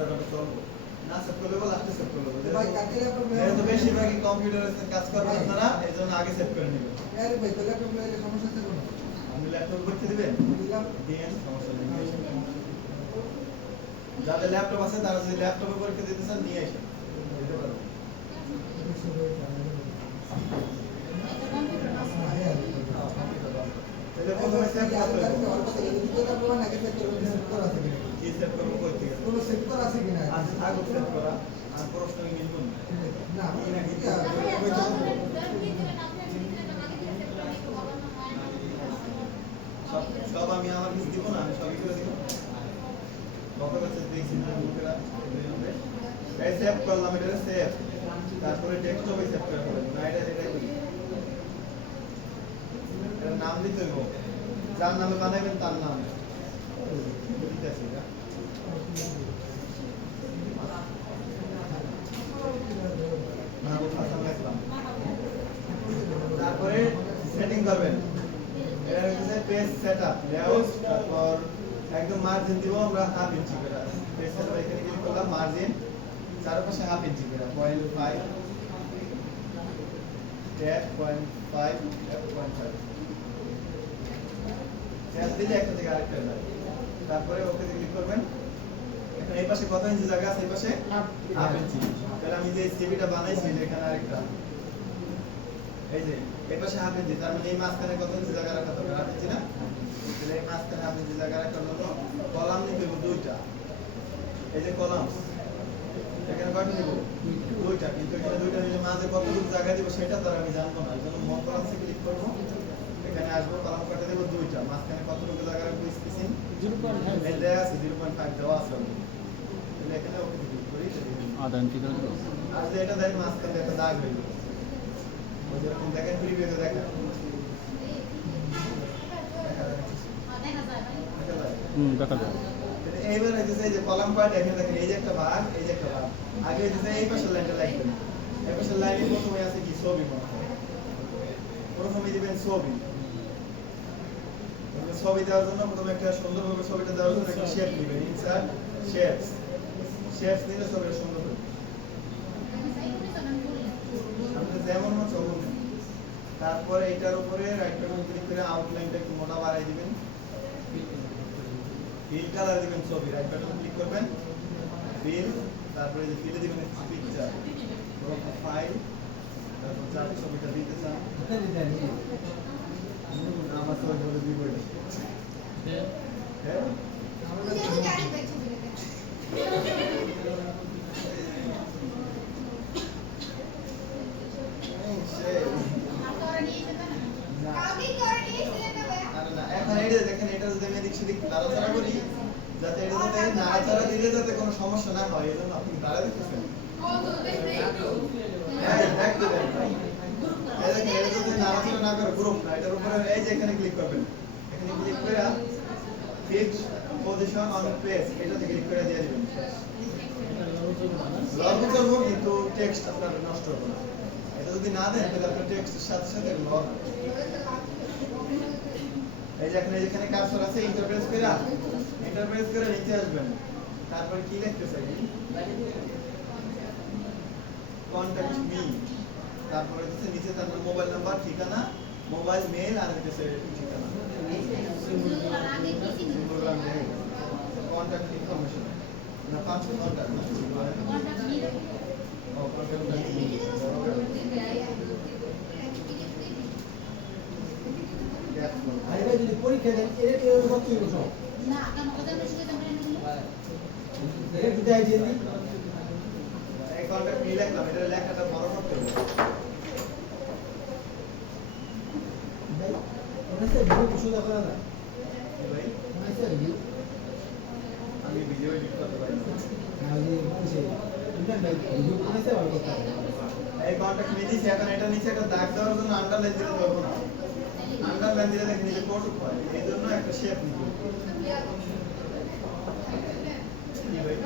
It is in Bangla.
ছয়টা চলবো না সেট করলে লাস্টে সেট করব ভাই কাকে ল্যাপটপ তো বেশিরভাগই কম্পিউটারের কাজ করবেন আপনারা এজন্য আগে সেট করে নেবেন আরে ভাই তো ল্যাপটপ নিলে সমস্যা আছে কোনো আপনি ল্যাপটপ করতে দিবেন দিলাম দেন সমস্যা নেই যাদের ল্যাপটপ আছে তারা যদি ল্যাপটপে পরীক্ষা দিতে চান নিয়ে আসেন দিতে পারো তাহলে প্রথমে সেট করতে হবে কি সেট করব কই থেকে কোনো সেট করা আছে কিনা আগে সেট করা আর প্রশ্ন মিলব না সব আমি আমার কিছু দিব না আমি সবই করে দিব কত কাছে দেখছি না লোকেরা এই সেভ করলাম এটা সেভ তারপরে টেক্সট হবে সেভ করে দেবেন না এটা করি এর নাম দিতে হবে যার নামে বানাবেন তার নাম দিতেছি না তারপরে সেটিং করবেন এটা হচ্ছে পেজ সেটআপ লেআউট তারপর একদম মার্জিন দিব আমরা 1/2 ইঞ্চি করে পেজ সেটআপ এখানে ক্লিক করলাম মার্জিন চারপাশে 1/2 ইঞ্চি করে 0.5 ট্যাব 0.5 f.5 ট্যাব দিলে একটা থেকে আরেকটা যায় তারপরে ওকে ক্লিক করবেন এখন এই পাশে কত ইঞ্চি জায়গা আছে এই পাশে 1/2 ইঞ্চি তাহলে আমি যে সিভিটা বানাইছি এখানে আরেকটা এই যে এই পাশে 1/2 ইঞ্চি তার মানে এই মাঝখানে কত ইঞ্চি জায়গা রাখা দরকার 1/2 ইঞ্চি না তাহলে এই মাঝখানে 1/2 ইঞ্চি জায়গা রাখার জন্য কলাম নিতে হবে দুইটা এই যে কলাম এখানে কয়টা নিব দুইটা কিন্তু এখানে দুইটা নিলে মাঝে কতটুকু জায়গা দিব সেটা তো আমি জানবো না এজন্য মন কলামে ক্লিক করব এখানে আসবো কলাম কয়টা দেব দুইটা মাঝখানে কতটুকু জায়গা রাখবো স্পেসিং 0.5 এই দেয়া আছে 0.5 দেওয়া আছে তাহলে এখানে ওকে ক্লিক করি আধা ইঞ্চি করে দেব আর এটা দেন মাঝখানে একটা দাগ হয়ে যাবে ওই যেরকম দেখেন প্রিভিউতে দেখেন দেখা যায় এইবার হইতেছে এই যে কলাম কয়টা এখানে দেখেন এই যে একটা ভাগ এই যে একটা ভাগ আগে হইতেছে এই পাশের লাইনটা লিখবেন এই পাশের লাইনে প্রথমে আছে কি ছবি মনে হয় প্রথমে দিবেন ছবি ছবি দেওয়ার জন্য প্রথমে একটা সুন্দরভাবে ছবিটা দেওয়ার জন্য একটা শেপ নেবেন ইনসার্ট শেপস শেপস দিলে ছবিটা সুন্দর হবে আপনি যেমন মন ছবি তারপরে এটার উপরে রাইট বাটন ক্লিক করে আউটলাইনটা একটু মোটা বাড়াই দিবেন ফিল কালার দিবেন ছবি রাইট বাটন ক্লিক করবেন ফিল তারপরে যে ফিলে দিবেন পিকচার ফাইল তারপর চার ছবিটা দিতে চান আমার ছবি বলে দিব হ্যাঁ এখন এই যে দেখেন এটা যদি আমি এদিক সেদিক নাড়াচাড়া করি যাতে এটা যাতে নাড়াচাড়া দিলে যাতে কোনো সমস্যা না হয় এজন্য আপনি নাড়া দিতেছেন হ্যাঁ দেখতে দেন এই দেখেন এটা যদি নাড়াচাড়া না করে গ্রুপ না এটার উপরে এই যে এখানে ক্লিক করবেন এখানে ক্লিক করে ফিক্স পজিশন অন পেজ এটাতে ক্লিক করে দিয়ে দিবেন লগ করব কিন্তু টেক্সট আপনার নষ্ট হবে না এটা যদি না দেন তাহলে আপনার টেক্সটের সাথে সাথে লগ এই যে এখানে কার্সর আছে ইন্টারপ্রেস করে নিচে আসবেন তারপর কি লিখতে চাই কন্টাক্ট মি তারপরে হচ্ছে নিচে তার মোবাইল নাম্বার ঠিকানা মোবাইল মেল আর হচ্ছে ঠিকানা কন্টাক্ট ইনফরমেশন না পাঁচ কন্টাক্ট না কন্টাক্ট মি ও কন্টাক্ট মি আরে যদি পরীক্ষা দেন এর কত হইব সব না কেন কথা বেশি করে আমরা এটা কি দেয় জেনি এই কন্টাক্ট মি লিখলাম এটা লেখাটা বড় করতে হবে ভাই ওনাকে ভিডিও কিছু দেখা না ভাই ওনাকে ভিডিও আমি ভিডিও এডিট করতে পারি আমি বলছি এটা ভাই ভিডিও কোনাতে ভালো কথা এই কন্টাক্ট মি দিছি এখন এটা নিচে একটা দাগ দেওয়ার জন্য আন্ডারলাইন দিতে পারবো না আন্ডারলাইন দিলে দেখেন নিচে কোটক হয় এই জন্য একটা শেপ নিতে হবে কি ভাই